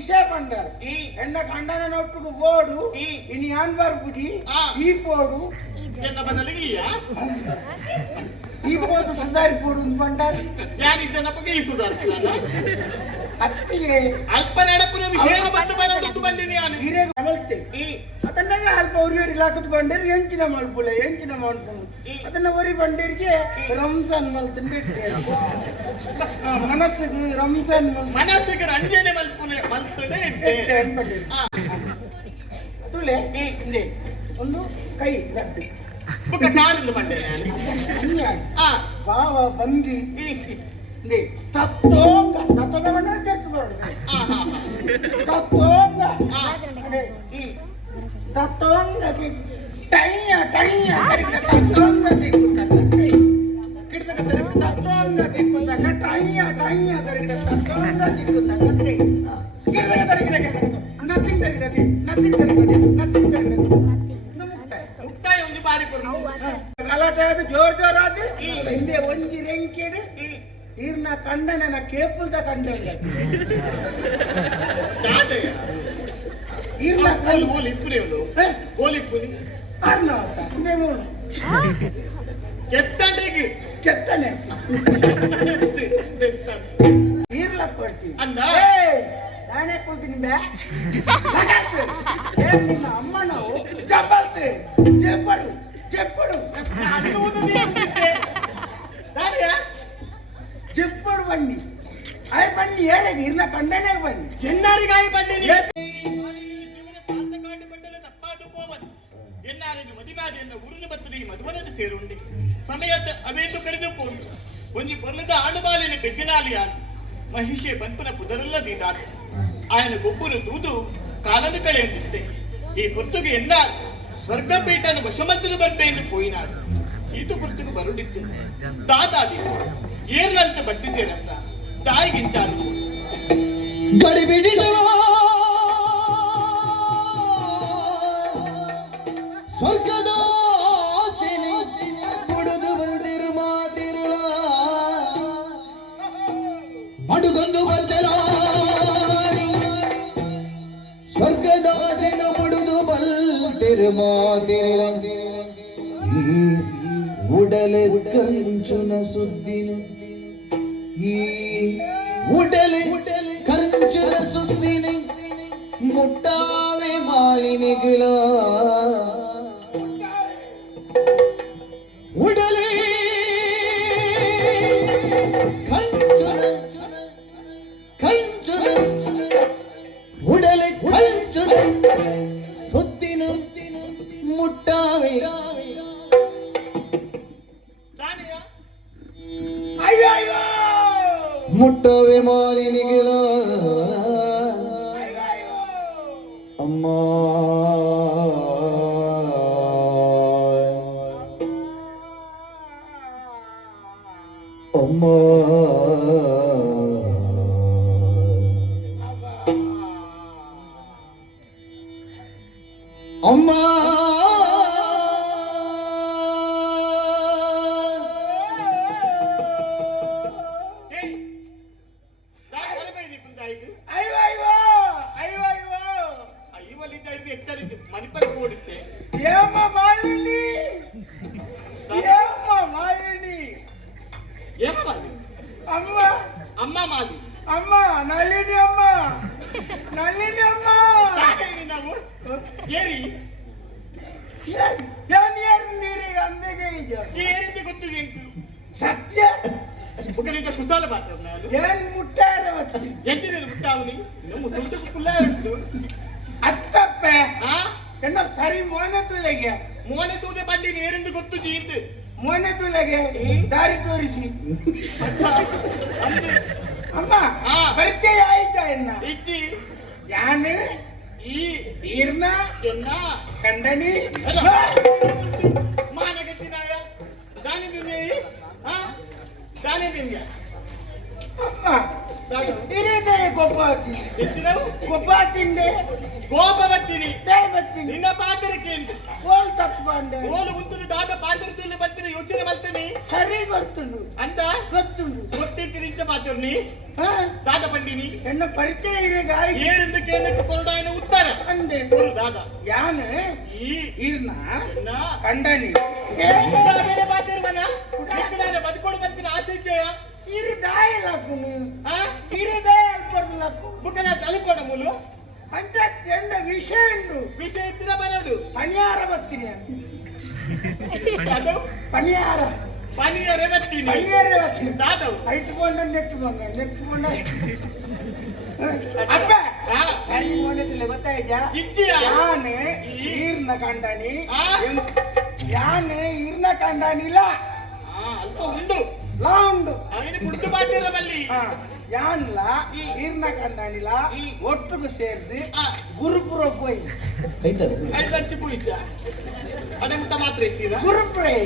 ವಿಷಯ ಪಂಡರ್ ಎಂಡ ಕಂಡನ ನೊಟ್ಟುಗು ಬೋಡು ಈ ಇನಿ ಆನ್ವರ್ ಬುಡಿ ಆ. ಈ ಪೋಡು. ಈ ಪೋದು ಸುಧಾರಿ ಪೋಡು ಪಂಡರ್ ಯಾರಿದ್ದ ನಮಗೆ ಈ ಸುಧಾರಿಸಿದ ಹತ್ತಿಗೆ ಅಲ್ಪ ನಡಪುರ ವಿಷಯ ಬಂದು ಬಂದು ಬಂದಿನಿ ನಾನು. ಹಿರೇ ಕಮಲ್ತೆ ಹ್ಮ್ ಅದನ್ನ ಅಲ್ಪ ಒರಿಯರಿ ಲಾಕತ್ ಬಂಡೇರಿ ಎಂಚಿನ ಮಲ್ಪುಲ ಎಂಚಿನ ಮಾಡ್ಕೊಂಡು ಅದನ್ನ ಒರಿ ಬಂಡೇರಿಗೆ ರಂಜಾನ್ ಮಲ್ತಂಡೆ ಮನಸ್ಸಿಗೆ ರಂಜಾನ್ ಮಲ್- ಮನಸ್ಸಿಗೆ ರಂಜನೆ ಮಲ್ಪುನೆ ಮಲ್ತಡೆ. ತುಳೆ ಇದೆ. ಒಂದು ಕೈ ಗಟ್ಟಿ ಬುಕ್ಕ ಹನ್ಯಾಡ್. ಆ ಬಾವ ಬಂದಿ. ಇದೆ. ತತ್ತೋಂಗ. ತತ್ತೋಂಗ ಬಂದ್ರೆ ಕೆಟ್ಟು ಬರೋದು ಹಾ, ಹಾ. ತತ್ತೋಂಗ ತತ್ತೋಂಗಕ್ಕೆ ಗಲಾಟೆ ಅದು ಜೋರ್ ಜೋರ್ ಆದ ಹಿಂದೆ ಒಂಜಿ ರೆಂಕಿಡು ಇರ್ನ ಕಂಡ ನನ್ನ ಕೇಪುಲ್ದ ಕಂಡ ಇರ್ನ ಹೋಲಿ ಗೋಲಿ ಗೋಲಿ ಇಪ್ಪುರಿ ಅವಳು ಕೆತ್ತಂಡಿಗೆ. ಕೆತ್ತನೆ. ಎತ್ತು, ಎತ್ತಂಡು. ಈರ್ಲ ಕೊಡ್ತೀವಿ ಅಂದ? ನಾನೇ ಕೊಡ್ತೀನಿ ನಿಮ್ಮ ಅಮ್ಮ ನಾವು ನೀ ಅಂತಿದ್ದೆ. ದಾದಯ್ಯ, ಜಬ್ಬಡು ಬನ್ನಿ. ಆಯ್ ಬನ್ನಿ ಏನಾಗಿ ಇರ್ನ ಕಂಡನೆ ಬನ್ನಿ. ಎನ್ನಾರಿಗಾಯಿ ಬಂದಿನಿ ಏ- ಯಾರಿಗೆ ಮದಿನಾದೆಯಿಂದ ಊರಿನ ಬತ್ತದೆ ಮಧುವನದ ಸೇರುಂಡೆ. ಸಮಯದ ಅವೇತು ಕರೆದು ಪೋಮಿ ಒಂಜಿ ಪೊರ್ಲದ ಆಡುಬಾಲಿನ ಬೆಗ್ಗಿನಾಲಿಯಾಗಿ ಮಹಿಷೆ ಬಂಪನ ಪುದರಲ್ಲದಿದಾದ ಆಯನ ಗೊಬ್ಬರು ದೂದು ಕಾಲನ ಕಳೆಯುತ್ತೆ ಈ ಪುರ್ತುಗೆ ಎಲ್ಲ ಸ್ವರ್ಗ ಪೀಠನ ವಶಮಂತಲು ಬರ್ಬೆ ಎಂದು ಪೋಯಿನಾರು ಈತು ಪುರ್ತುಗೆ ಬರುಡಿತ್ತು. ದಾದಾದಿ, ಏರ್ಲಂತ ಬಟ್ಟಿದ್ದೇನಂತ ತಾಯಿಗಿಂಚಾರು ಗಡಿಬಿಡಿಡೋ ಸ್ವರ್ಗದ ಆಸೆನೆ ಕುಡಿದು ಬಂದಿರು ಮಾತಿರಲ. ಮಡುದೊಂದು ಬಂದರಾರಿ ಸ್ವರ್ಗದ ಆಸೆನ ಮುಡುದು ಬಲ್ತಿರು ಮಾತಿರಲ. ಈ ಉಡಲೆ ಕಂಚುನ ಸುದ್ದಿನ, ಈ ಉಡಲೆ ಕಂಚುನ ಸುದ್ದಿನ ಅಮ್ಮ ಅಮ್ಮ ಏರಿಂದ ಗೊತ್ತು ಎಂಟು? ಸತ್ಯ? ಮುಖದಿಂದ ಪಾತ್ರ ನಾನು ಏನ್ ಮುಟ್ಟಾರ ಒತ್ತಿ ಎಂಟಿನ ಮುಟ್ಟಾವನಿ? ನಮ್ಮ ಸುಟ್ಟು ಕುಲ್ಲ ಅತ್ತಪ್ಪ. ಎನ್ನ ಸರಿ ಮೋನೆ ತುಲೆಗೆ ಮೋನೆ ತೂದೆ ಬಂಡಿ ಏರಿಂದ ಗೊತ್ತು ಜೀಂದು ಮೋನೆ ತುಲೆಗೆ ದಾರಿ ತೋರಿಸಿ. ಅಮ್ಮ. ಪರಿಚಯ ಆಯ್ತಾ ಎನ್ನ ಇಜ್ಜಿ. ಯಾನು? ಈ ಈರ್ನ? ಎನ್ನ? ಕಂಡನಿ? ಅಲ್ಲ. ಮಾನಗಟ್ಟಿನಾಯ ದಾನಿ ನಿಮ್ಗೆ ಹಾ ದಾನಿ ನಿಮ್ಗೆ ಇರಿದೆ ಗೊಬ್ಬ ತಿಂಡಿ ಎತ್ತಿನವು ಗೊಬ್ಬ ತಿಂಡೆ ಗೋಪವತ್ತಿನಿ ದಯ ಬತ್ತೀನಿ ನಿನ್ನ ಪಾತ್ರಕ್ಕೆ ಕೋಲ್ ತತ್ಪಂಡೆ ಓಲು ಉಂಟು ದಾದ ಪಾತ್ರದಲ್ಲಿ ಬರ್ತೀನಿ ಯೋಚನೆ ಮಾಡ್ತೀನಿ. ಸರಿ ಗೊತ್ತುಂಡು ಅಂದ? ಗೊತ್ತುಂಡು ಪಾತ್ರನಿ ಹಾ ದಾದ ಪಂಡಿನಿ ಎನ್ನ ಪರಿಚಯ ಇರೆ ಗಾಯ ಏನೆಂದು ಕೇಳಕ್ಕೆ ಕೊರಡಾಯನ ಉತ್ತರ ಅಂದೆ ஒரு ದಾದ ಯಾನ್ ಈ ಇರ್ನ ಎನ್ನ ಕಂಡನಿ ಉತ್ತರ ಬೇರೆ ಪಾತಿರ್ವನ ದಾದ ಬದುಕೋಡು ಬರ್ತೀನಿ ಆಚೆಯ ಇರಿ ದಾಯ ಲಕ್ಕು ನೀನು ಆ ಇರಿ ದಾಯ ಅಲ್ಪಡ್ದು ಲಕ್ಕು ಬುಕ್ಕನ ತಲುಪೋಡ ಮೂಲು ಅಂತ ಎಂಡ ವಿಷಯ ಉಂಡು ವಿಷಯ ಎತ್ತಿನ ಬರೋದು ಪನಿಯಾರ ಬತ್ತೀನಿ ಅದು ಪನಿಯಾರ ಪನಿಯಾರ ಬತ್ತೀನಿ ದಾದವು ಐಟ್ಕೊಂಡ ನೆಟ್ಕೊಂಡ ನೆಟ್ಕೊಂಡ ಅಪ್ಪ. ಸರಿ ಓದಿಲ್ಲ ಗೊತ್ತಾಯ್ತಾ ಯಾನೆ ಈರ್ನ ಕಂಡನಿ. ಯಾನೆ ಈರ್ನ ಕಂಡನಿಲ್ಲ ಅಲ್ಪ ಉಂಡು. ಲಾ ಉಂಡು. ಅವನು ಕುಡ್ದು ಪಾತಿರ ಬಲ್ಲಿ ಆ, ಯಾನ್ಲ. ಈರ್ನ ಕಂಡನಿಲ್ಲ. ಒಟ್ಟಿಗೆ ಸೇರ್ದು. ಆ, ಗುರುಪುರ ಪೋಯಿ ಐತದ ಐದು ಹಚ್ಚಿ ಪೂಯಿಸ ಅದೆಂತ ಮಾತ್ರ ಎತ್ತೀರ? ಗುರುಪುರೇ.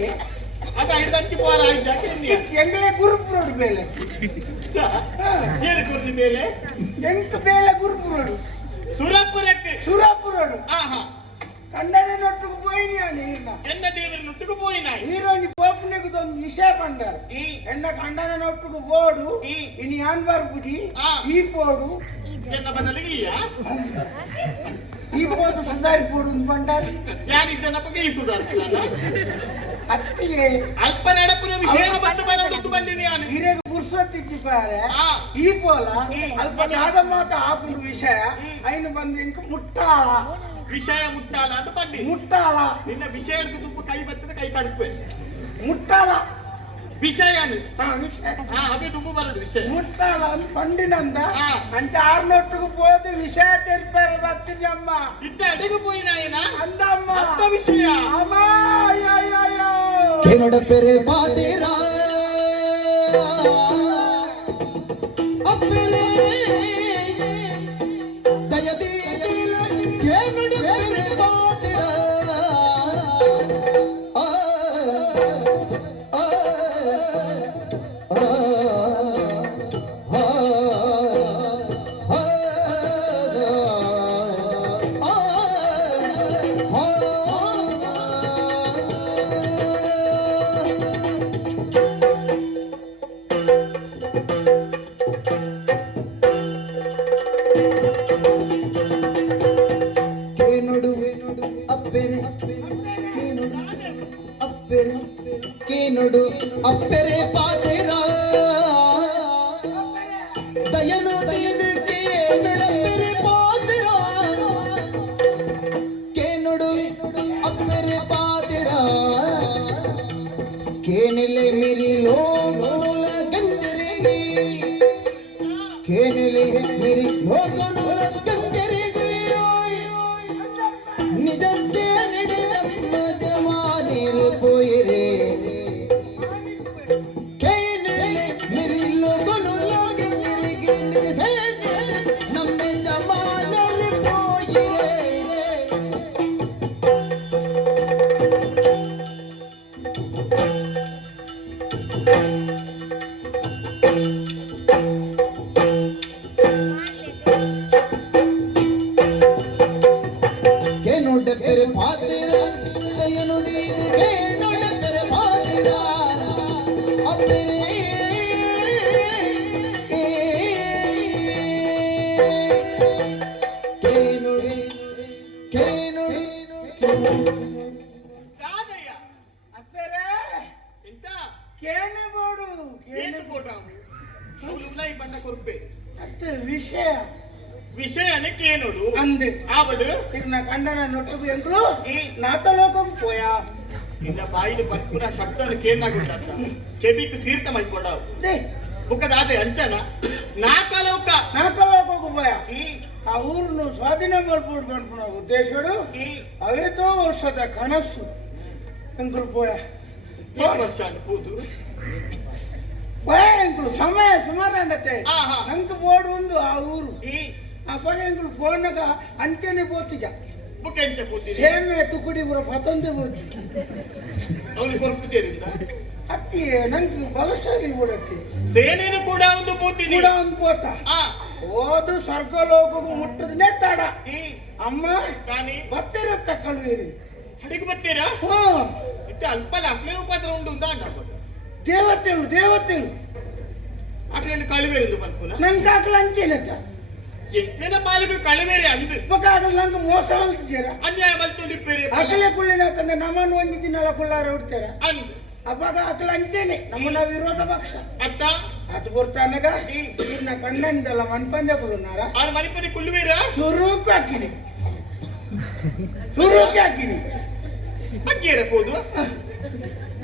ಅದು ಐದು ಹಚ್ಚಿ ಪೋರ ಆಯ್ತು ಯಾಕೆ ಎನ್ನಿಯ? ಎಂಗ್ಲೆ ಗುರುಪುರೋಡು ಬೇಲೆ ಆ, ಏನು ಕೊರ್ಲಿ ಮೇಲೆ ಎಂಕ್ ಬೇಲೆ ಗುರುಪುರೋಡು ಸುರಪುರಕ್ಕೆ ಸುರಾಪುರೋಡು ಆಹಾ ಕಂಡನೊಟ್ಟಿಗೆ పోయి నేను ఈర్న ಎನ್ನ ದೇವರ ನುಟ್ಟುಕು ಪೋಯಿನಾಯಿ ఈరోజు పోపునకు విషయ పండారు ಹ್ಮ್ ఎండ కండన నొట్టుకు పోడు ಹ್ಮ್. ఇని ఆన్వర్ బుడి ఆ. ఈ పోడు ಎನ್ನ ಬದಲಿಗೆ ಈಯ ఈ పోదు సుధారి పోడు పండారు ಯಾರಿದ್ದ ನಮಗೆ ಈ ಸುಧಾರಿಸಿಲ್ಲ అత్తిగే ಅಲ್ಪ ನಡಪುರ ವಿಷಯ ಬಂದು ಬರೋದು ಬಂದಿನಿ ನಾನು ఇరేగ పురుషోత్తి తిప్పారే ఆ, ఈ పోల అల్ప నాదమాత ఆపుడు విషయ ఆయన బంది ఇంక ముట్టాల ವಿಷಯ ಮುಟ್ಟಾಲ ಅಂತ ಬಂದಿ ముట్టాల ನಿನ್ನ ವಿಷಯ ಹಿಡ್ದು ತುಪ್ಪ ಕೈ ಬರ್ತದೆ ಕೈ ಕಡುಪೆ ముట్టాల ವಿಷಯ ఆ విషయ ಹಾ ಅವೇ ತುಂಬ ಬರೋದು ವಿಷಯ ముట్టాల అని పండినంద ఆ. అంటే ఆరునొట్టుకు పోతే విషయ తెలిపారు భక్తిని అమ్మ ಇದ್ದ ಅಡಿಗೆ ಪೋಯಿನಾಯನ అందమ్మ ಅತ್ತ ವಿಷಯ என்னோட பேரு பாதிரா அப்பேரு அப்பெரே ಏತು ಕೋಟ ಅವಳು ಉಲಾಯಿ ಬಣ್ಣ ಕೊರ್ಪೆ అత్త విషయ ವಿಷಯನೇ ಕೇನೋಡು అంది ಆವಡು ఇక నా కండన నొట్టుకు ఎంకులు ಹ್ಮ್ నాతో లోకం పోయా ನಿನ್ನ ಬಾಯಿಲು ಬರ್ಪುರ ಶಬ್ದನು ಕೇನಾಗುಂಟತ್ತ ಕೆಬಿಕ್ ತೀರ್ಥ ಮೈಕೊಡವು దే, ಬುಕ್ಕದಾದ ಅಂಚನ ನಾಕಲೋಕ నాతో లోకం పోయా ಹ್ಮ್ ఆ ఊరు నువ్వు స్వాధీనం మలుపుడు పనుకున్నావు ఉద్దేశుడు ಹ್ಮ್ అవేతో వస్తుంద కనస్సు ఇంకులు పోయా ಮೂರು ವರ್ಷ ಅಂಡ್ ಕೂತು ಪಯಂಕುಳು ಸಮಯ ಸುಮಾರು ಅಂಡತೆ ನಂಗೆ ಬೋರ್ಡ್ ಒಂದು ಆ ಊರು. ಆ ಪಯಂಕುಳು ಫೋನಗ ಅಂಚನೆ ಬೋತಿಗ. ಸೇಮೆ ತುಕುಡಿ ಬರೋ ಪತ್ತೊಂದು ಬೋತಿ. ಅವನು ಬರ್ಪುತ್ತೇರಿಂದ ಅತ್ತಿ ನಂಗೆ ಬಲಶಾಲಿ ಬಿಡತ್ತಿ ಸೇನೆನು ಕೂಡ ಒಂದು ಬೂತಿ ಕೂಡ ಒಂದು ಬೋತ. ಓದು ಸ್ವರ್ಗ ಸ್ವರ್ಗಲೋಕಕ್ಕೆ ಮುಟ್ಟದನೆ ತಡ. ಅಮ್ಮ ಬತ್ತಿರತ್ತ ಕಳುವೀರಿ ಅಡಿಗೆ ಬತ್ತೀರಾ? ಹ್ಞೂ ಮತ್ತೆ ಅಲ್ಪಲ್ಲ ಅಪ್ಲೇ ಉಪದ್ರ ಉಂಡು ಅಂತ ಅಂಡ ದೇವತೆಳು ದೇವತೆಳು ಅಕ್ಲೇನು ಕಳಿವೇರಿಂದು ಪಲ್ಪುನ ನಂಗೆ ಆಗ್ಲ ಅಂಚೇನತ್ತ ಎತ್ತಿನ ಪಾಲಿಗೆ ಕಳಿವೇರಿ ಅಂದು. ಇವಾಗ ಆಗಲ್ಲ ನಂಗೆ ಮೋಸ ಹೊಲ್ತಿದ್ದೀರ ಅನ್ಯಾಯ ಬಂತು ನಿಪ್ಪೇರಿ ಅಕಲೆ ಕುಳ್ಳಿನ ತಂದೆ ನಮ್ಮನ್ನು ಒಂದು ದಿನ ಕುಳ್ಳಾರ ಹುಡ್ತಾರ ಅಂದು. ಅವಾಗ ಅಕಲ ಅಂಚೇನೆ ನಮ್ಮನ್ನ ವಿರೋಧ ಪಕ್ಷ. ಅತ್ತ? ಅದು ಬರ್ತಾನಗ ಇನ್ನ ಕಣ್ಣಂದಲ್ಲ ಮನ್ಪಂದೆ ಕುಳ್ಳುನಾರ. ಆರು ಮನಿಪನಿ ಕುಲ್ಲುವೀರಾ ಸುರುಕು ಹಾಕಿನಿ ಸುರುಕು ಹಾಕಿನಿ ಅಗ್ಗೇರ ಹೋದು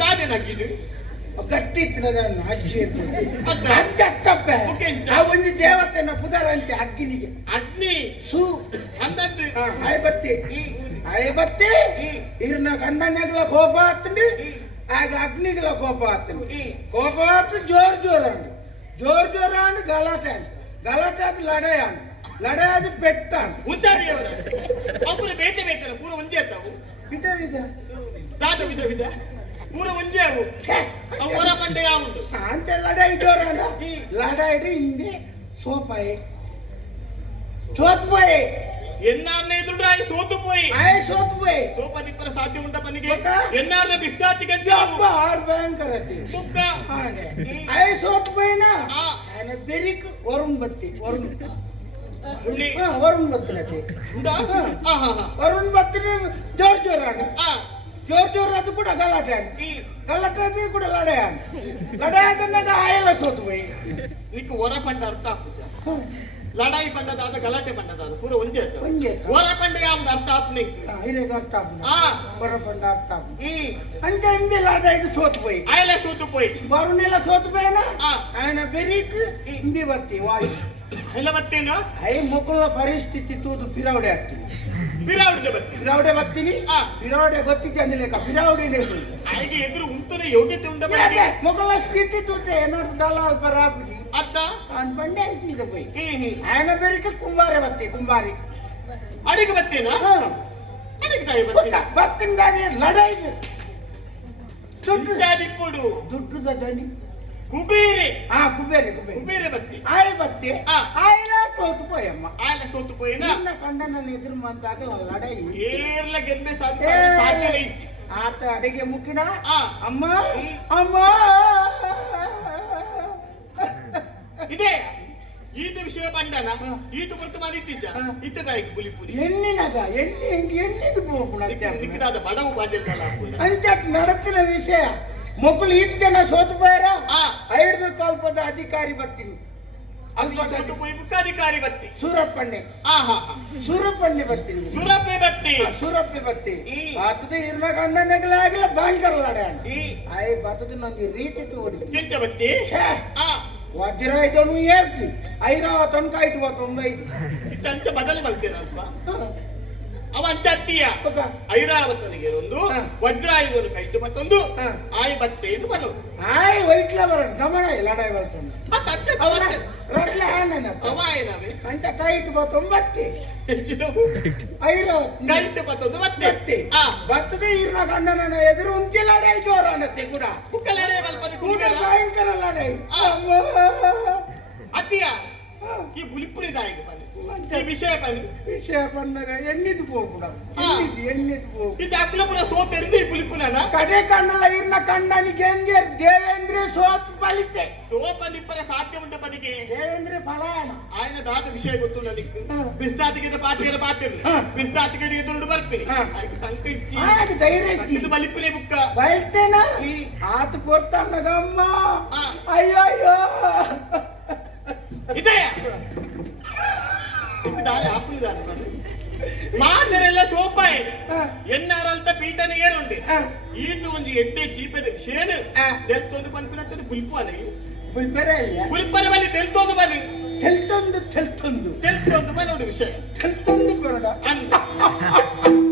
ದಾದೇನ ಅಗ್ಗಿದು ಗಟ್ಟಿ ತಿನ್ನದ ನಾಚಿಕೆ ಅಂತ ತಪ್ಪೆ ಒಂದು ದೇವತೆನ ಪುದರ ಅಂತೆ ಅಗ್ನಿಗೆ. ಅಗ್ನಿ? ಸು. ಅಂದದ್ದು ಐಬತ್ತಿ ಐಬತ್ತಿ ಇರ್ನ ಗಂಡನೆಗಳ ಕೋಪ ಆತಂಡಿ ಆಗ ಅಗ್ನಿಗಳ ಕೋಪ ಆತಂಡಿ ಕೋಪ ಆತ ಜೋರ್ ಜೋರ್ ಅಂಡ್ ಜೋರ್ ಜೋರ್ ಅಂಡ್ ಗಲಾಟೆ ಅಂಡ್ ಗಲಾಟೆ ಅದು ಲಡಾಯ ಅಂಡ್ ಪೆಟ್ಟ ಅಂಡ್ ಉದ್ದಾರಿ ಅವರು ಬೇತೆ ಬೇಕಲ್ಲ ಪೂರ ಒಂದೇ ತಾವು ವಿಧ ವಿಧ. ವಿಧ ವಿಧ? முறை ಒಂಜಿ ಆವುರ ಪಂಡ ಯಾವುಂಡು ಆಂತೆ ಲಡಾಯಿ ಚೋರ್ಡ ಲಡಾಯಿ ಸೋಪಾಯ್. ಚೋತ್ಬೋಯೆ ಎನ್ನಾರ್ ನಿದ್ರು ಡಾ ಸೋತು പോಯ್ ಐ ಸೋತ್ವೇ ಪರ ಸಾಧ್ಯ ಉಂಡ ಪನಿ ಕಲೇಕ ಎನ್ನಾರ್ನ ಬಿಕ್ಸತ್ತಿಗೆ ಜಾಬಾ ಆರ್ ಪಯಂಕರ ಸುಕ್ಕ. ಆಡ ಆಯೆ ಶೋತ್ಬೋಯ್ನ ಆಯನ ಬೆರಿಕ್ ಒರ್ನ್ ಬತ್ತಿ ಒರ್ ಬುತ್ತಿ ವರ್ನ್ ಬತ್ತಲ ಹ. ಹ जोर जोर राहते ಕೂಡ ಗಲಾಟೆ ಗಲಾಟೆ ಕೂಡ लढायान लढाया त्यांना आयलाच होत बाई ಇದಕ್ಕೆ ಹೊರ ಪಂಡ ಅರ್ಥ ಆಪುಜ ಲಡಾಯಿ ಪಂಡದ ದಾದ ಗಲಾಟೆ ಪಂಡದ ಪೂರ ಒಂಜೆ ಒಂಜೆ ಹೊರ ಪಂಡ ಯಾವ್ದು ಅರ್ಥ ಆಪ್ನಿ ಇಲ್ಲದ ಅರ್ಥ ಆ. ಹೊರ ಪಂಡ ಅರ್ಥ ಅಂತ ಎಂಬಿ ಲಡಾಯಿಗೆ ಸೋತು ಪೋಯಿ ಆಯಲೆ ಸೋತು ಪೋಯಿ ಬರುನೆಲ್ಲ ಸೋತು ಪೋಯನ ಆಯನ ಬೆರಿಕ್ ಇಂಬಿ ಬತ್ತಿ ವಾಯ್. ಎಲ್ಲ ಬತ್ತೇನ ಐ ಮಕ್ಕಳ ಪರಿಸ್ಥಿತಿ ತೂದು ಪಿರಾವಡೆ ಆಗ್ತೀನಿ. ಪಿರಾವುಡಿಗೆ ಬರ್ತೀನಿ. ಪಿರಾವುಡೆ ಬರ್ತೀನಿ? ಪಿರಾವುಡೆ ಗೊತ್ತಿದ್ದೆ ಅಂದಿಲ್ಲ ಪಿರಾವುಡಿನೇ ಆಯ್ಕೆ ಎದುರು ಉಂಟನೆ ಯೋಗ್ಯತೆ ಉಂಟ ಮೊಬೈಲ್ ಸ್ಥಿತಿ ತೋಟೆ ಏನಾದ್ರು ದಲಾಲ್ ಬರಾಬರಿ ಅತ್ತ? ಅವ್ನು ಬಂಡೆ ಸೀದ ಪೋಯಿ ಆಯನ ಬೇರಿಕೆ ಕುಂಬಾರ ಬತ್ತಿ ಕುಂಬಾರಿ. ಅಡಿಗೆ ಬತ್ತೇನಾ? ಅಡಿಗೆ ತಾಯಿ ಬತ್ತೆ ಬತ್ತಿನ ಗಾಡಿ ಲಡಾಯಿಗೆ ದುಡ್ಡು ಜಾಡಿ ಕೊಡು. ದುಡ್ಡು ಜಾಡಿ ಕುಬೇರಿ ಆ ಕುಬೇರಿ ಕುಬೇರಿ ಕುಬೇರಿ ಬತ್ತಿ ಆಯ್ ಬತ್ತಿ ಆ. ಆಯ್ಲ ಸೋತು ಪೋಯಮ್ಮ ಆಯ್ಲ ಸೋತು ಪೋಯಿನ ಕಂಡ ನನ್ನ ಎದುರು ಬಂದಾಗ ಲಡಾಯಿ ಏರ್ಲ ಗೆಲ್ಲೆ ಸಾಧ್ಯ ಆತ ಅಡಿಗೆ ಮುಕ್ಕಿಡ ಅಮ್ಮ ಅಮ್ಮ ಇದೇ ಈತ ವಿಷಯ ಪಂಡನ ಈತ ಬರ್ತು ಮಾಡಿ ಇತ್ತಿಜ್ಜ ಹಾ. ಇತ್ತದಾಯಿಕ್ ಪುಲಿ ಪುಲಿ ಎಣ್ಣೆ ಎಣ್ಣಿದು ಬೋಪುಣ ನಿಕ್ಕದಾದ ಬಡವು ಬಾಜೆ ಅಂತ ನಡತಿನ ವಿಷಯ ಮಕ್ಕಳು ಆ ಜನ ಸೋತ ಬೇರ ಐಡ್ದು ಕಲ್ಪದ ಅಧಿಕಾರಿ ಬತ್ತೀನಿ ಅಧಿಕಾರಿ ಬತ್ತಿ ಸೂರಪ್ಪಣ್ಣೆ. ಸೂರಪ್ಪಣ್ಣೆ ಬತ್ತಿ ಸೂರಪ್ಪೆ ಬತ್ತಿ ಸೂರಪ್ಪೆ ಬತ್ತಿ ಬತ್ತದ ಇರ್ನಾಗ ಅಣ್ಣನೆಗಳಾಗಲ ಭಯಂಕರ ಅಣ್ಣ. ಐ ಬತ್ತದ ನಮ್ಗೆ ರೀತಿ ತೋರಿ ಬತ್ತಿ ವಜ್ರ ಆಯ್ತು ಏರ್ತಿ. ಐರಾವ ತನಕ ಆಯ್ತು ಒಂಬೈದು ಚಂಚ ಬದಲು ಅವ ಅಂಚತ್ತಿಯ ಐರಾವತನಿಗೆ ಒಂದು ಹಾ. ಕೈಟು ಮತ್ತೊಂದು ಆಯ್ ಆಯಿ ಬತ್ತೆ ಎಂದು ಬರೋದು ಆಯ್ ವೈಟ್ಲ ಬರ ಗಮನ ಇಲ್ಲ ಅಂತ ಟೈಟ್ ಬತ್ತೊಂಬತ್ತಿ ಐರಾವತ್ ಬತ್ತೊಂದು ಬತ್ತೆ ಬರ್ತದೆ ಗಂಡನ ಎದುರು ಜೋರ ಅನ್ನತ್ತೆ ಕೂಡ. ಭಯಂಕರ. ಅಮ್ಮ. ಅತ್ತಿಯ. ಈ ಬುಲಿಪುರಿ ದಾಯಿಗೆ ಬನ್ನಿ. ಈ ವಿಷಯ ವಿಷಯ ಬಂದಾಗ ಎಣ್ಣಿದ್ದು ಹೋಗ್ಬಿಡ. ಹಾ. ಎಣ್ಣಿದ್ದು ಎಣ್ಣಿದ್ದು ಇದು ಅಕ್ಲಪುರ ಸೋತ್ ಎರಿದು ಈ ಪುಲಿಪುನನ ಕಡೆ ಕಣ್ಣಲ್ಲ ದೇವೇಂದ್ರ ಸೋತ್ ಬಲಿತೆ. ಸೋಪ ನಿಪ್ಪರ ಸಾಧ್ಯ ಉಂಟ ಬದಿಗೆ. ದೇವೇಂದ್ರ ಫಲಾಯಣ ಆಯನ ದಾತ ವಿಷಯ ಗೊತ್ತು ನನಗೆ ಹಾ. ಬಿರ್ಸಾತಿಗೆ ಪಾತಿಯರ ಪಾತಿರ್ ಹಾ. ಬಿರ್ಸಾತಿಗೆ ಎದುರು ಬರ್ತೀನಿ ಹಾ. ಅದಕ್ಕೆ ಧೈರ್ಯ ಇದು ಬಲಿಪುರೆ ಬುಕ್ಕ. ಬಯಲ್ತೇನ? ಆತು ಕೊಡ್ತಾನ ಅಮ್ಮ ಅಯ್ಯೋ ಅಯ್ಯೋ ಇದೆಯ? ಮಾತರೆಲ್ಲ ಸೋಪಾಯ್ ಎನ್ನಾರಲ್ತ ಪೀಠನ ಏರುಂಡೆ ಈತು ಒಂದು ಎಡ್ಡೆ ಚೀಪದ ಶೇನು. ತೆಲ್ತೊಂದು ಪನ್ಪಿನಂತ ಬುಲ್ಪು ಅನಗಿ ಬುಲ್ಪೆರೆ ಇಲ್ಲ. ಬುಲ್ಪನ ಬಲಿ ತೆಲ್ತೊಂದು ಬಲಿ ತೆಲ್ತೊಂದು ತೆಲ್ತೊಂದು. ಬಲಿ ನೋಡಿ ವಿಷಯ. ತೆಲ್ತೊಂದು ಬರೋಣ ಅಂತ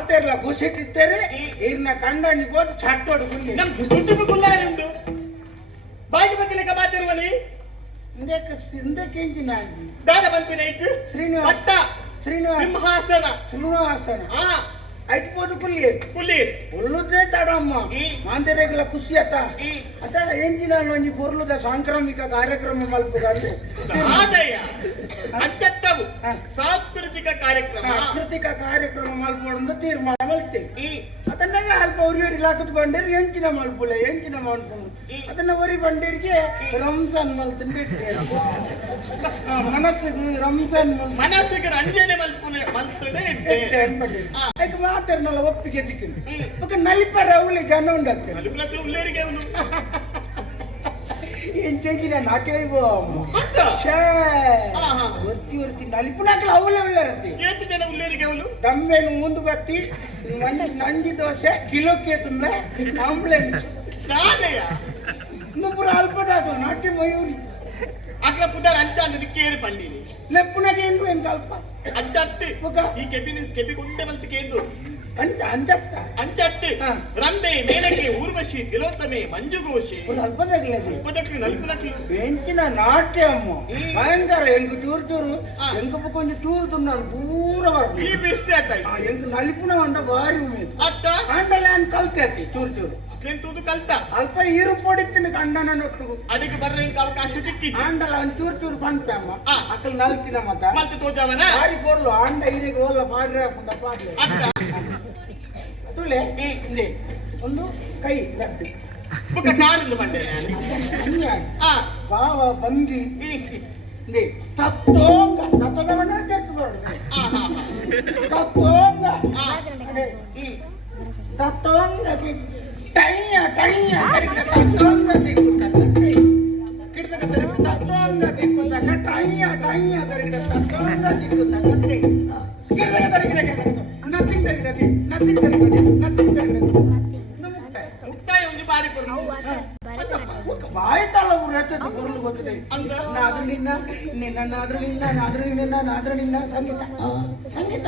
ಮಾತೆರ್ಲ ಖುಷಿಟ್ಟಿತ್ತೇರಿ ಇರ್ನ ಕಂಡನಿ ಹೋದ್ ಚಟ್ಟೋಡು ಗುಂಡಿ ನಮ್ ದುಡ್ಡು ಕುಲ್ಲಾರುಂಡು ಬಾಗಿ ಬಗ್ಗಲಿಕ್ಕೆ ಮಾತಿರುವಲಿ ಹಿಂದಕ್ಕೆ ಹಿಂದಕ್ಕೆ ಎಂಚಿನ ದಾದ ಬಂಪಿನೈಕ್ ಶ್ರೀನಿವಾಸ. ಪಟ್ಟ. ಶ್ರೀನಿವಾಸ. ಸಿಂಹಾಸನ. ಶ್ರೀನಿವಾಸನ. ಆ ಐಟ್ಬೋದು ಪುಲ್ಲಿ. ಪುಲ್ಲಿ. ಪುಲ್ಲುದೇ ತಾಡಮ್ಮ. ಮಾಂದಿರಗಳ ಖುಷಿ ಅತ್ತ ಅತ ಎಂಜಿನ ಒಂಜಿ ಪೊರ್ಲುದ ಸಾಂಕ್ರಾಮಿಕ ಕಾರ್ಯಕ್ರಮ ಮಲ್ಪುಗ ಆದಾಯ. ಅಂಚತ್ತವು ಸಾಂಸ್ಕೃತಿಕ ಕಾರ್ಯಕ್ರಮ. ಸಾಂಸ್ಕೃತಿಕ ಕಾರ್ಯಕ್ರಮ ಮಲ್ಪೊಂದು ತೀರ್ಮಾನ ಮಲ್ತೆ ಅದನ್ನ ಅಲ್ಪ ಅವ್ರಿಯವ್ರ ಇಲಾಖೆ ಬಂದ್ರೆ ಎಂಚಿನ ಮಲ್ಪುಲೆ ಎಂಚಿನ ಮಾಡ್ಕೊಂಡು ಅದನ್ನ ஒரு பண்டிகைக்கு ರಂಜಾನ್ ಮಲ್ திண்டிட்டு மனசுக்கு ರಂಜಾನ್ மல் மனசுக்கு ரஞ்சனை மல்புனே மல்துடே ಒಪ್ಪಿಗೆ ಎದ್ದಿಕ್ಕಿನ ಬೊಕ ನೈಪರ ಅವಳಿ ಗನ ಉಂಡತ್ತೆ. ನಲಿಪಲಕ್ಕೆ ಉಲ್ಲೇರಿಗೆ ಅವನು. ನಾಟೇ ಇವ ಒತ್ತಿ ಒತ್ತಿ ನಲಿಪುನಾಕಲ ಅವಳ ಜನ ದಮ್ಮೇನು ಮುಂದು ಬತ್ತಿ ನಂಜಿ ದೋಸೆ ಕಿಲೋಕ್ಕೆ ತುಂಬ ಆಂಬ್ಲೆನ್ಸ್ కాదయ్యా నువ్వు అల్పదాకు నాట్యం మయూరి అట్లా కుదారు అంచాలి కేరు పండి లెప్పునకేండు ఏం కల్ప అంచత్తి ఒక ఈ కెపి కెపి ఉంటే మంచి కేంద్రం ಅಂತ ಅಂತತ್ತ ಅಂಚತ್ತೆ ರಂಬೆ ಮೇನಕೆ ಊರ್ವಶಿ ತಿಲೋತ್ತಮೆ ಮಂಜುಗೋಶಿ. ಒಂದು ಅದ್ಭುತಗಳದು ಅದ್ಭುತಕ್ಕೆ ನಲ್ಪುನಕ್ಲು ಬೆಂಕಿನ ನಾಟ್ಯಮ್ಮ ಭಯಂಕರ ಎಂಕು ಚೂರು ಚೂರು ಎಂಕು ಪಕ್ಕ ಒಂದು ಚೂರು ತುಮ್ನಾರು ಪೂರ ಈ ಬಿರ್ಸೆ ಆತಾಯಿ ಎಂಕು ನಲ್ಪುನ ವಂಡ ಬಾರಿ ಉಮೇದು ಅತ್ತ? ಆಂಡಲ ಅನ್ ಕಲ್ತಾತಿ ಚೂರು ಚೂರು. ಕಲ್ತ? ಅಲ್ಪ ಇರು ಪೊಡಿತ್ತಿನ ಕಂಡನ ಅದಕ್ಕೆ ಬರ್ರೆ ಇಂಕ ಅವಕಾಶ ಸಿಕ್ಕಿ ಆಂಡಲ ಅನ್ ಚೂರು ಚೂರು ಪಂತ ಅಮ್ಮ. ಅಕಲ್ ನಲ್ತಿನ ಮತ. ಮಲ್ತ ತೋಜಾವನ? ಬಾರಿ ಪೋರ್ಲು ಆಂಡ ಇರಿಗೆ ಓಲ ಬಾರಿ ಹಾಕೊಂಡ ಪಾಡ್ಲೆ. ತುಳೆ ಇದೆ ಒಂದು ಕೈ ಲಟ್ಟು ಬುಕ್ಕ ಕಾರಿಂದ ಆ. ಬಾವ ಬಂದಿ ಇದೆ ತತ್ತೋಂಗ. ತತ್ತೋಂಗ. ಹ್ಮ್ ತತ್ತೋಂಗಕ್ಕೆ ಟೈಯ ಟೈಯ ಕರಿಕ ತತ್ತೋಂಗ ದಿಕ್ಕು ತಕ್ಕ ಟೈಯ ಟೈಯ ಕರಿಕ ತತ್ತೋಂಗ ದಿಕ್ಕು ತರಿಕ ಮುಕ್ತಾಯ ಒಂದು ಬಾರಿ ಗೊತ್ತಿದೆ ನಾದ್ರ ನಿನ್ನ ನಿನ್ನ ನಾದ್ರ ನಿನ್ನ ನಾದ್ರ ನಿನ್ನ ನಾದ್ರ ನಿನ್ನ ಸಂಗೀತ ಸಂಗೀತ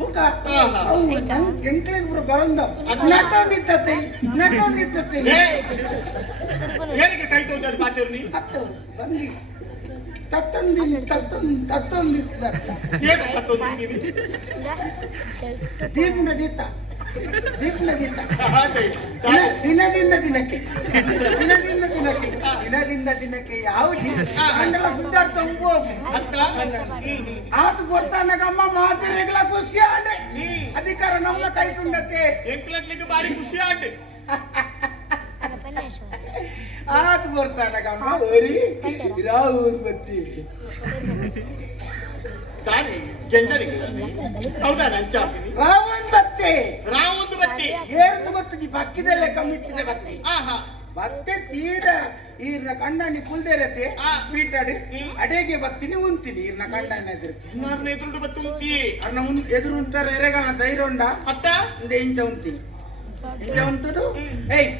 ಮುಖ ಅವು ಎಂಟ್ಲಿಗೆ ಬರೋ ಬರಂದ ನಟೊಂದಿತ್ತತೆ ಏ ಏನಕ್ಕೆ ಕೈ ತೋಜಾಡು ಹತ್ತು ಬಂದಿ ತತ್ತೊಂದಿ ತತ್ತೊಂದು ತತ್ತೊಂದಿತ್ತ ಏನು ಹತ್ತೊಂದು ನೀವು? ದೀಪನ ದೀತ ದೀಪನ ದಿನದಿಂದ ದಿನಕ್ಕೆ. ದಿನದಿಂದ ದಿನಕ್ಕೆ. ದಿನದಿಂದ ದಿನಕ್ಕೆ ಯಾವುದು ಮಂಡಲ ಸಿದ್ಧಾರ್ಥ ಹೋಗು ಅತ್ತ ಹ್ಮ್ ಆತು ಕೊಡ್ತಾನಗಮ್ಮ ಮಾತಿರೆಗಳ ಖುಷಿ ಆಡೆ. ಅಧಿಕಾರ ನಮ್ಮ ಕೈ ಎಂಕ್ಲಕ್ಲಿಗೆ ಬಾರಿ ಖುಷಿ ಆಡ್. ಆತು ಕೊಡ್ತಾನಗಮ್ಮ ಓರಿ ರಾಹುಲ್ ಬತ್ತಿ. ತಾನೇ ಜೆಂಡರಿಗೆ ಹೌದಾ ನಾನು ಹಾಕಿನಿ ರಾವಣ್ ಬತ್ತೆ. ರಾವೊಂದು ಬತ್ತಿ. ಏರ್ದು ನೀ ಪಕ್ಕದಲ್ಲೇ ಕಮ್ಮಿಟ್ಟಿದೆ ಬತ್ತಿ. ಆಹಾ ಬತ್ತೆ ತೀರ ಈರ್ನ ಕುಲ್ದೇರತೆ ಆ. ಬೀಟಾಡಿ. ಅಡೆಗೆ ಬತ್ತೀನಿ ಉಂತೀನಿ ಈರ್ನ ಕಣ್ಣನ ಎದುರು. ಎದುರುಡು ಬತ್ತು ಉಂತಿ. ಅನ್ನ ಉಂ- ಎದುರು ಉಂತಾರ ಎರೆಗಣ ಧೈರ್ಯ ಉಂಡ ಅತ್ತ? ಇಂದ ಇಂಚ ಉಂತೀನಿ. ಇಂಚ ಉಂಟದು? ಏಯ್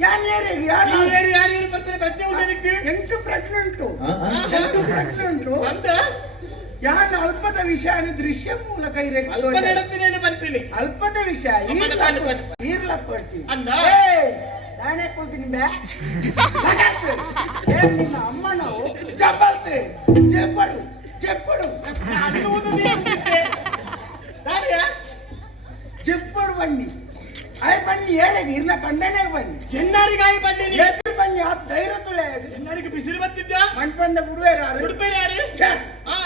ಯಾರು ಯಾರು ಎಂಟು ಪ್ರಶ್ನೆ ಉಂಟು. ಎಂಟು ಪ್ರಶ್ನೆ ಉಂಟು ಅಂತ ಯಾನ್ ಅಲ್ಪದ ವಿಷಯ ದೃಶ್ಯ ಮೂಲಕ ಅಲ್ಪದ ವಿಷಯ. ಈರ್ಲಕ್ ಕೊಡ್ತೀವಿ ನಾನೇ ಕೊಡ್ತೀನಿ ಬ್ಯಾ ಹಾಗಾದ್ರೆ, ಏ, ನಿಮ್ಮ ಅಮ್ಮ ನಾವು ಜಬ್ಬಲ್ತೆ ಜಬ್ಬಡು ಜಬ್ಬಡು ಅನ್ನುವುದು ನೀನು ಬಿಟ್ಟೆ. ತಾನೆಯ ಜಬ್ಬಡು ಬನ್ನಿ ಆಯ್ ಬನ್ನಿ ಏರಿಗೆ ಇರ್ನ ಕಂಡನೇ ಬನ್ನಿ ಎನ್ನಾರಿಗಾಯಿ ಬಂದಿನಿ ಎದುರು ಬನ್ನಿ ಆ ಧೈರ್ಯ ತುಳೆ ಎನ್ನಾರಿಗೆ ಬಿಸಿಲು ಬತ್ತಿದ್ದ ಮಣ್ಪಂದ ಬಿಡುವೇರಾರು ಉಡುಪೇರಿ ಯಾರು ಛೆ, ಆ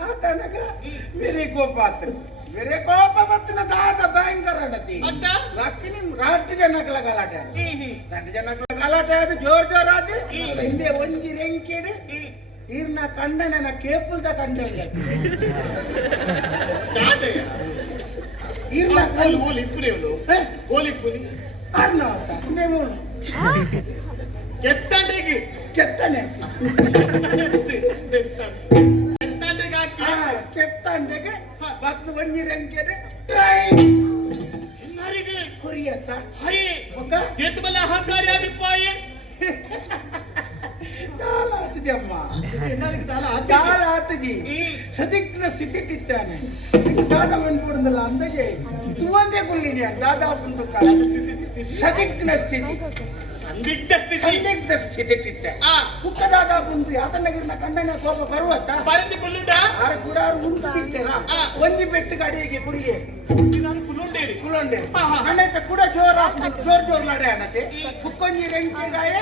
ಆ ತನಕ ಬೇರೆ ಕೋಪ ಆತ ಬೇರೆ ಕೋಪ ಬತ್ತಿನ ದಾದ ಭಯಂಕರ ನತಿ ಅಂತ ರಾಟ್ ಜನಗಳ ಗಲಾಟೆ ರಾಟ್ ಜನಗಳ ಗಲಾಟೆ ಅದು ಜೋರ್ ಜೋರ್ ಆದ ಹಿಂದೆ ಒಂಜಿ ರೆಂಕಿಡು ಈರ್ನ ಕಂಡ ನನ್ನ ಕೇಪುಲ್ದ ಕಂಡ ಈರ್ನ ಓಲಿ ಇಪ್ಪುರಿ ಇಪ್ಪುರೇವಲು ಓಲಿ ಇಪ್ಪುನಿ ಅರ್ನ ನೀವು ಕೆತ್ತಂಡೆಗೆ ಕೆತ್ತನೆ ಕೆತ್ತಂಡೆಗೆ ಭಕ್ತ ಬನ್ನಿ ರಂಕೆರೆ ಎಲ್ಲರಿಗೆ ಕುರಿಯತ್ತ. ಹೈ ಒಕ್ಕ ಎತ್ತು ಬಲ್ಲ ಅಹಂಕಾರಿ ಆಗಿಪ್ಪಾಯಿ ದಾಲ ಆತದಮ್ಮ ಎಲ್ಲರಿಗೆ ದಾಲ ಆತದಿ. ದಾಲ ಆತಜಿ ಸದಿಕ್ನ ಸ್ಥಿತಿ ಟಿತ್ತಾನೆ ದಾದ ಮನ್ಪುಡದಲ್ಲ ಅಂದಗೆ ತುವಂದೆ ಕುಲ್ಲಿನಿ ದಾದಾ ಸದಿಕ್ನ ಸ್ಥಿತಿ. ಸಂದಿಗ್ಧ ಸ್ಥಿತಿ. ಸಂದಿಗ್ಧ ಸ್ಥಿತಿ ಟಿತ್ತ ಆ. ಹುಕ್ಕದಾಗ ದಾದಾ ಪುಂದು ಯಾತನಗಿರ್ನ ಕಂಡನ ಕೋಪ ಬರುವತ್ತ? ಬರಂದು ಕುಲ್ಲುಂಡ ಆರ ಕೂಡ ಉಂಟು ಒಂದು ಒಂದಿ ಬೆಟ್ಟು ಗಾಡಿಗೆ ಕುಡಿಗೆ ನಾನು ಕುಲ್ಲುಂಡೇರಿ ಕುಲೊಂಡೆ ಹಾ, ಹಾ. ಕೂಡ ಜೋರ ಜೋರ್ ಜೋರ್ ನಡೆ ಅನ್ನತೆ ಕುಕ್ಕೊಂಜಿ ರೆಂಕಿಗಾಯ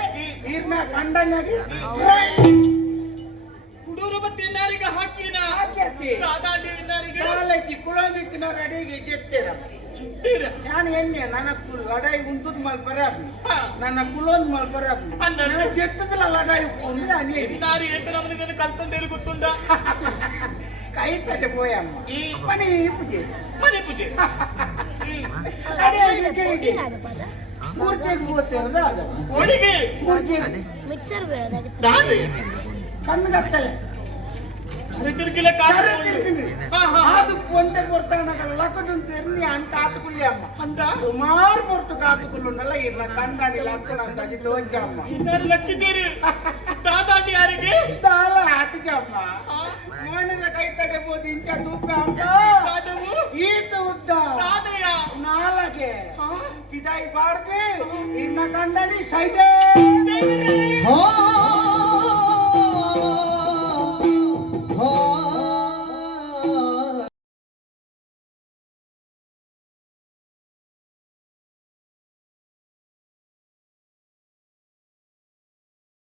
ನೀರ್ನ ಕಂಡನಾಗಿ ಕುಡೂರು ಬತ್ತಿ ಇನ್ನಾರಿಗೆ ಹಾಕಿನ ಹಾಕಿ ಹಾಕಿ ಕುಲೊಂದಿತ್ತಿನ ಅಡಿಗೆ ಜೆತ್ತೇರ ನಾನು ಎಣ್ಣೆ ನನ್ನ ಕು- ಲಡಾಯಿ ಉಂಟುದ್ ಮಲ್ ಬರಾಬ್ ಹಾ ನನ್ನ ಕುಲೊಂದ್ ಮಲ್ ಬರಾಬ್ ಅಂದ ನನ್ನ ಜೆತ್ತದಲ್ಲ ಲಡಾಯಿ ಉಂಟು ಅನೇ ಇನ್ನಾರಿ ಏತ ನಮ್ಮನಿಗೆ ಕಲ್ತಂದೇರು ಗೊತ್ತುಂಡ ಕೈ ತಟ್ಟೆ ಪೋಯಮ್ಮ ಮನೆ ಪೂಜೆ ಮನೆ ಪೂಜೆ ಅದೇ ಇದೆ ಇದೆ ಮೂರ್ತಿಗೆ ಮೂವತ್ತೇರದ ಅದ ಒಡಿಗೆ ಮೂರ್ತಿ ಮಿಕ್ಸರ್ ಬೇಡ ದಾದೆ ಕಣ್ಗತ್ತಲೆ ಕರೆತಿರ್ಕಿಲ್ಲ ಕಾದು ಹಾ ಹಾ కొంత కొడతాను నాకు తిరిగి అని కాతుకులే అమ్మ సుమారు కొడుతు కాతుకులు ఉండలా ఇలా కండాన్ని లక్కునంత దోచమ్మ ఇద్దరు లక్కితేరి దాదాటి యారికి దాలా ఆతికి అమ్మ మోనిన కైతడే పోతే ఇంకా తూప అమ్మ ఈత ఉద్ద తాతయ్య నాలగే పిదాయి పాడితే ఇన్న కండని సైతే ఓ ఓ